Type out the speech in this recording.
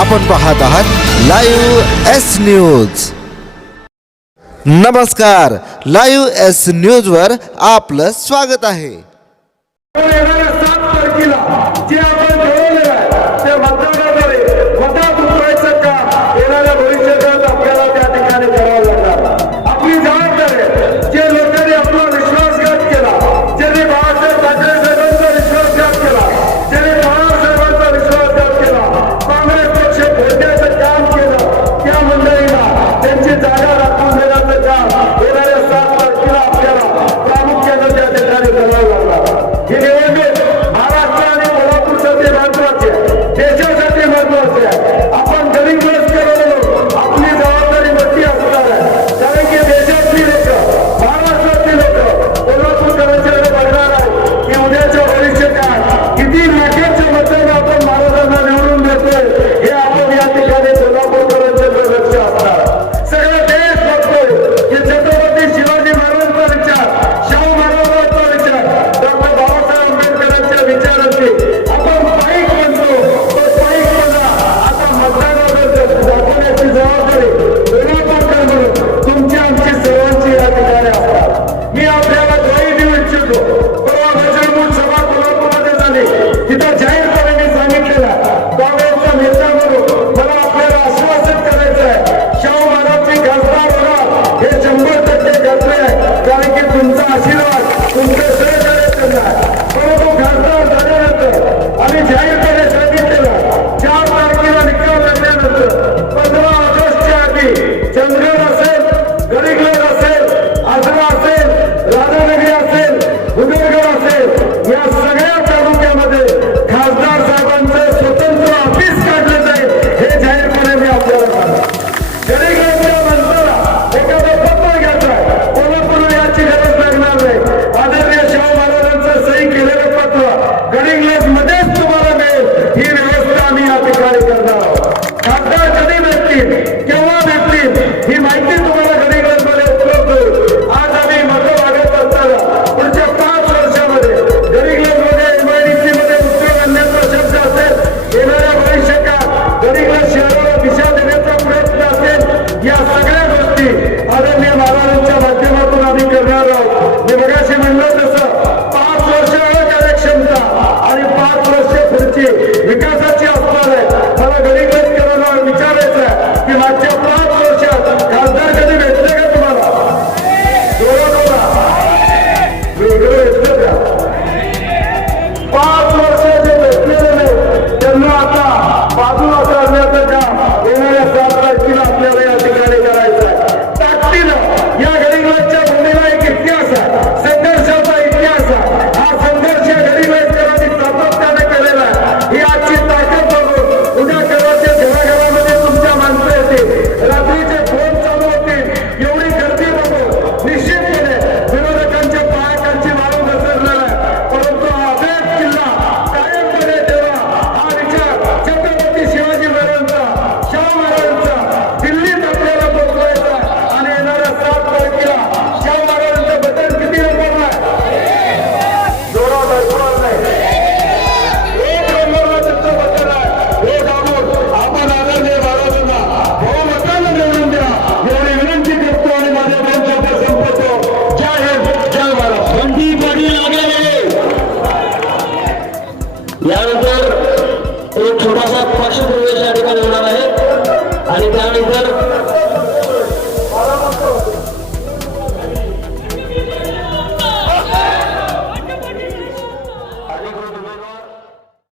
आपण पाहत आहात लाईव्ह एस न्यूज. नमस्कार लाईव्ह एस न्यूजवर आपलं स्वागत आहे. तुमचा आशीर्वाद तुमचे आदरणीय महाराजांच्या माध्यमातून आम्ही करणार आहोत. मी मगाशी म्हणलं तसं पाच वर्ष कार्यक्षमता आणि पाच वर्ष पुढची विकास यानंतर एक छोटासा पक्ष प्रवेश या ठिकाणी होणार आहे. आणि त्यानंतर